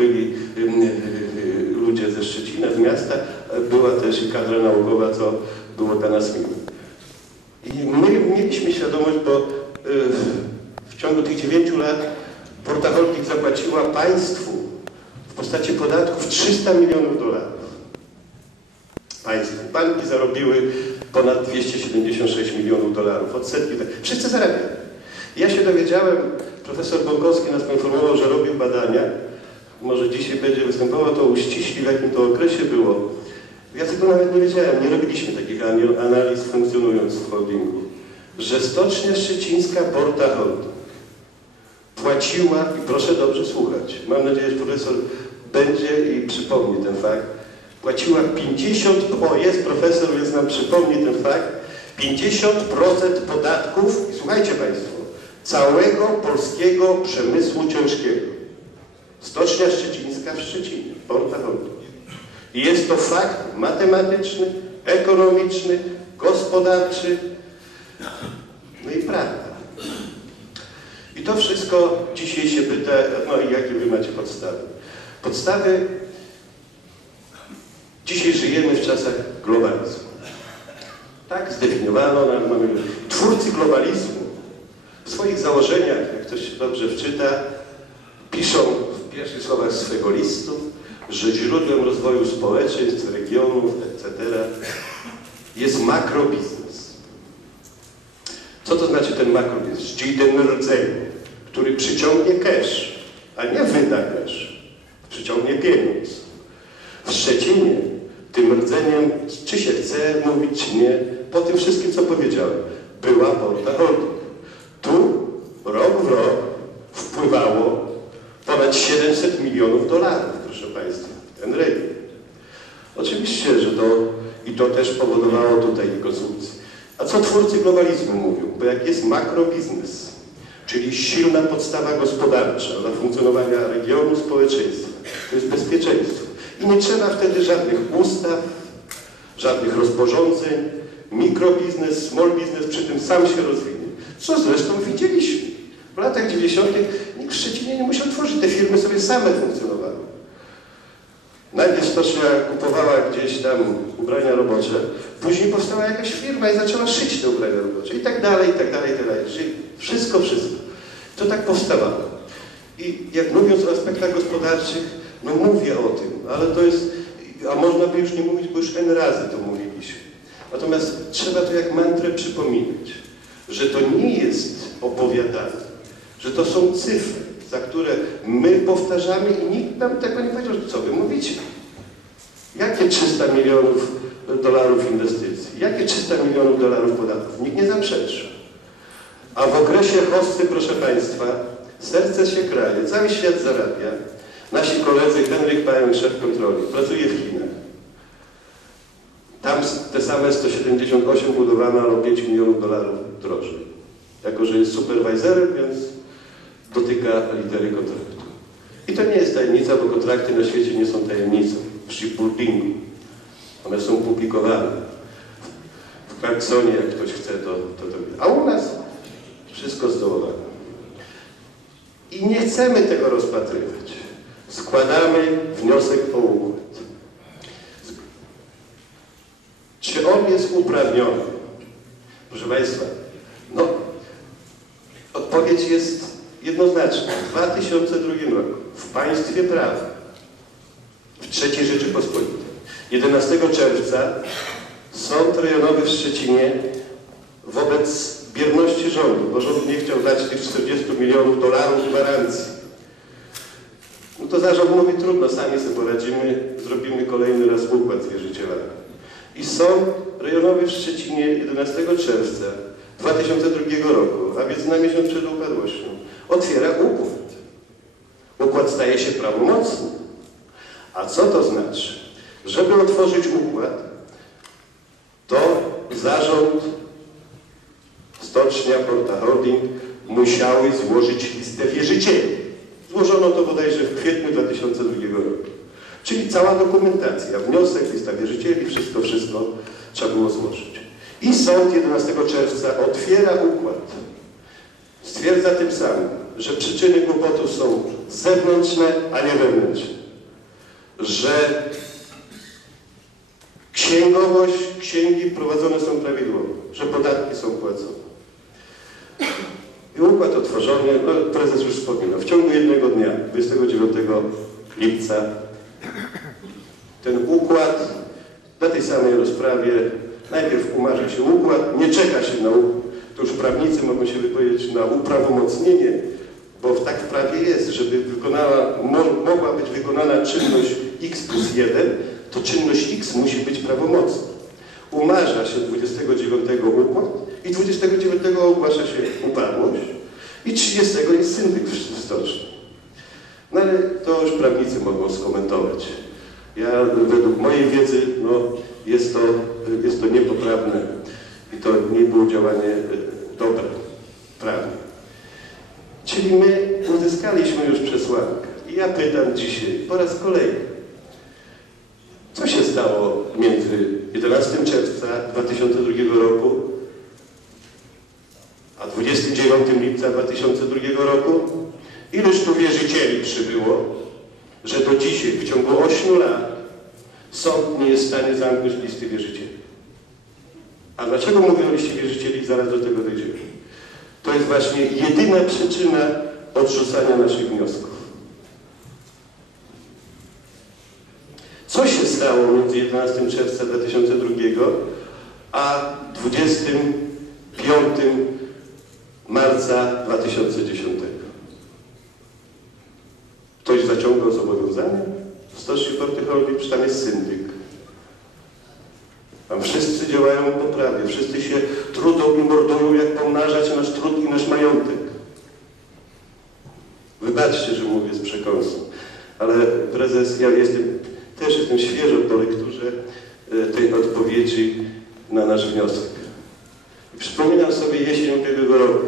byli ym, y, y, ludzie ze Szczecina, z miasta, była też i kadra naukowa, co było dla nas miłe. I my mieliśmy świadomość, bo y, w ciągu tych 9 lat Porta zapłaciła państwu w postaci podatków 300 milionów dolarów. Państwu. Banki zarobiły ponad 276 milionów dolarów. Odsetki. Wszyscy zarabiali. Ja się dowiedziałem, profesor Bąkowski nas poinformował, że robił badania. Może dzisiaj będzie występował, to uściśli, w jakim to okresie było. Ja tego nawet nie wiedziałem, nie robiliśmy takich analiz funkcjonując w holdingu. Że Stocznia Szczecińska Porta Holding płaciła, i proszę dobrze słuchać, mam nadzieję, że profesor będzie i przypomni ten fakt, płaciła 50, o jest profesor, więc nam przypomni ten fakt, 50% podatków, słuchajcie Państwo, całego polskiego przemysłu ciężkiego. Stocznia Szczecińska w Szczecinie, Porta Holding. I jest to fakt matematyczny, ekonomiczny, gospodarczy, no i prawda. I to wszystko dzisiaj się pyta, no i jakie wy macie podstawy? Podstawy, dzisiaj żyjemy w czasach globalizmu. Tak zdefiniowano nam, mamy twórcy globalizmu w swoich założeniach, jak ktoś się dobrze wczyta, piszą w pierwszych słowach swego listu, że źródłem rozwoju społeczeństw, regionów, etc. jest makrobiznes. Co to znaczy ten makrobiznes? Czyli ten rdzeń, który przyciągnie cash, a nie wyda cash. Przyciągnie pieniądz. W Szczecinie tym rdzeniem, czy się chce mówić, czy nie, po tym wszystkim, co powiedziałem, była Porta. Tu rok w rok 600 milionów dolarów, proszę Państwa, ten region. Oczywiście, że to i to też powodowało tutaj konsumpcję. A co twórcy globalizmu mówią? Bo jak jest makrobiznes, czyli silna podstawa gospodarcza dla funkcjonowania regionu, społeczeństwa, to jest bezpieczeństwo. I nie trzeba wtedy żadnych ustaw, żadnych rozporządzeń. Mikrobiznes, small biznes przy tym sam się rozwinie. Co zresztą widzieliśmy. W latach 90. nikt w Szczecinie nie musiał tworzyć, te firmy sobie same funkcjonowały. Najpierw stocznia kupowała gdzieś tam ubrania robocze, później powstała jakaś firma i zaczęła szyć te ubrania robocze i tak dalej, i tak dalej, i tak dalej. Czyli wszystko, wszystko. To tak powstawało. I jak mówiąc o aspektach gospodarczych, no mówię o tym, ale to jest, a można by już nie mówić, bo już N razy to mówiliśmy. Natomiast trzeba to jak mantrę przypominać, że to nie jest opowiadanie, że to są cyfry, za które my powtarzamy i nikt nam tego nie powiedział, co wy mówicie. Jakie 300 milionów dolarów inwestycji? Jakie 300 milionów dolarów podatków? Nikt nie zaprzeczy. A w okresie hosty, proszę Państwa, serce się kraje, cały świat zarabia. Nasi koledzy, Henryk Pająk, szef kontroli, pracuje w Chinach. Tam te same 178 budowano, o 5 milionów dolarów drożej. Jako, że jest superwajzerem, więc dotyka litery kontraktu. I to nie jest tajemnica, bo kontrakty na świecie nie są tajemnicą. W shipbuildingu. One są publikowane. W Clarksonie, jak ktoś chce, to, to, wie. A u nas wszystko zdołowane. I nie chcemy tego rozpatrywać. Składamy wniosek o układ. Czy on jest uprawniony? Proszę Państwa, no, odpowiedź jest jednoznaczna. W 2002 roku w państwie prawa, w III Rzeczypospolitej, 11 czerwca Sąd Rejonowy w Szczecinie wobec bierności rządu, bo rząd nie chciał dać tych 40 milionów dolarów gwarancji. No to zarząd mówi, trudno, sami sobie poradzimy, zrobimy kolejny raz układ z wierzycielami. I Sąd Rejonowy w Szczecinie 11 czerwca 2002 roku, a więc na miesiąc przed upadłością, otwiera układ. Układ staje się prawomocny. A co to znaczy? Żeby otworzyć układ, to zarząd Stocznia Porta Holding musiały złożyć listę wierzycieli. Złożono to bodajże w kwietniu 2002 roku. Czyli cała dokumentacja, wniosek, lista wierzycieli, wszystko, wszystko trzeba było złożyć. I sąd 11 czerwca otwiera układ. Stwierdza tym samym, że przyczyny kłopotów są zewnętrzne, a nie wewnętrzne. Że księgowość, księgi prowadzone są prawidłowo, że podatki są płacone. I układ otworzony, no prezes już wspominał, w ciągu jednego dnia, 29 lipca, ten układ na tej samej rozprawie, najpierw umarza się układ, nie czeka się na, to już prawnicy mogą się wypowiedzieć, na uprawomocnienie, bo tak w prawie jest, żeby wykonała, mo, mogła być wykonana czynność x plus 1, to czynność x musi być prawomocna. Umarza się 29 układ i 29 ogłasza się upadłość i 30 jest syndyk w w stoczni. No ale to już prawnicy mogą skomentować. Ja według mojej wiedzy no, jest, to, jest to niepoprawne i to nie było działanie e, dobre. Czyli my uzyskaliśmy już przesłankę. I ja pytam dzisiaj po raz kolejny, co się stało między 11 czerwca 2002 roku a 29 lipca 2002 roku? Iluż tu wierzycieli przybyło, że do dzisiaj, w ciągu 8 lat, sąd nie jest w stanie zamknąć listy wierzycieli? A dlaczego mówię o liście wierzycieli? Zaraz do tego dojdziemy. To jest właśnie jedyna przyczyna odrzucania naszych wniosków. Co się stało między 11 czerwca 2002 a 25 marca 2010? Ktoś zaciągał zobowiązania? W Stoczni Porty Holby tam jest syndyk. Wszyscy działają po prawie, wszyscy się trudą i mordują, jak pomnażać nasz trud i nasz majątek. Wybaczcie, że mówię z przekąsem, ale prezes, ja jestem, też jestem świeżo po lekturze e, tej odpowiedzi na nasz wniosek. I przypominam sobie jesień ubiegłego roku,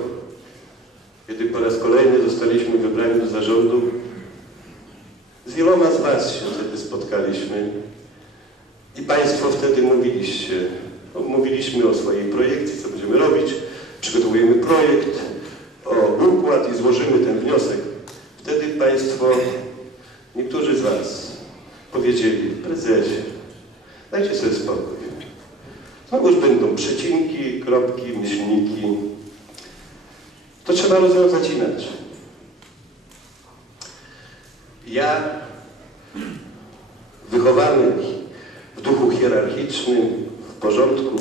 kiedy po raz kolejny zostaliśmy wybrani do zarządu. Z wieloma z Was się wtedy spotkaliśmy i Państwo wtedy mówiliście, no, mówiliśmy o swojej projekcji, co będziemy robić, przygotowujemy projekt, o układ i złożymy ten wniosek. Wtedy Państwo, niektórzy z Was powiedzieli, prezesie, dajcie sobie spokój. Znowuż będą przecinki, kropki, myślniki. To trzeba rozwiązać inaczej. Ja, wychowany hierarchicznym, w porządku,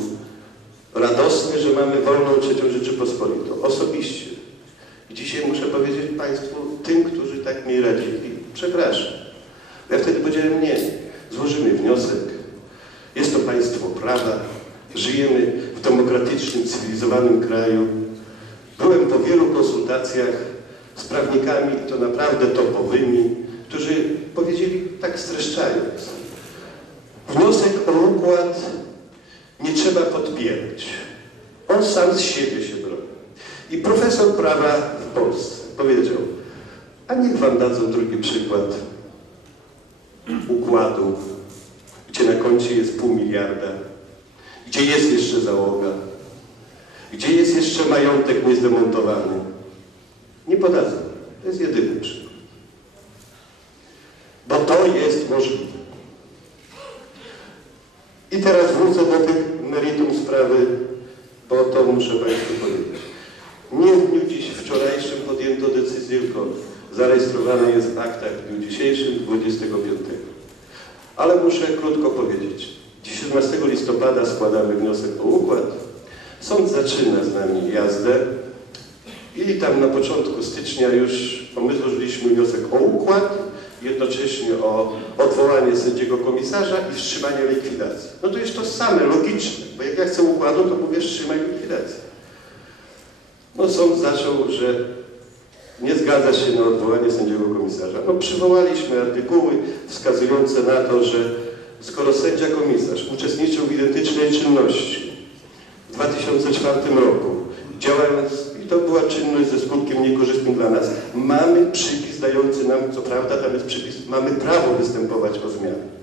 radosny, że mamy wolną trzecią Rzeczypospolitą, osobiście. I dzisiaj muszę powiedzieć Państwu, tym, którzy tak mi radzili, przepraszam. Ja wtedy powiedziałem nie, złożymy wniosek, jest to państwo prawa, żyjemy w demokratycznym, cywilizowanym kraju. Byłem po wielu konsultacjach z prawnikami, i to naprawdę topowymi, którzy powiedzieli tak streszczając, wniosek o układ nie trzeba podpierać. On sam z siebie się broni. I profesor prawa w Polsce powiedział, a niech wam dadzą drugi przykład układu, gdzie na koncie jest pół miliarda, gdzie jest jeszcze załoga, gdzie jest jeszcze majątek niezdemontowany. Nie podadzą. To jest jedyny przykład. Bo to jest możliwe. I teraz wrócę do tych meritum sprawy, bo to muszę Państwu powiedzieć. Nie w dniu dziś wczorajszym podjęto decyzję, tylko zarejestrowana jest w aktach w dniu dzisiejszym, 25. Ale muszę krótko powiedzieć. 17 listopada składamy wniosek o układ. Sąd zaczyna z nami jazdę i tam na początku stycznia już bo my złożyliśmy wniosek o układ, jednocześnie o odwołanie sędziego komisarza i wstrzymanie likwidacji. No to jest to same, logiczne, bo jak ja chcę układu, to mówię wstrzymaj likwidację. No sąd zaczął, że nie zgadza się na odwołanie sędziego komisarza. No przywołaliśmy artykuły wskazujące na to, że skoro sędzia komisarz uczestniczył w identycznej czynności w 2004 roku, działając, to była czynność ze skutkiem niekorzystnym dla nas, mamy przypis dający nam, co prawda tam jest przypis, mamy prawo występować o zmianę.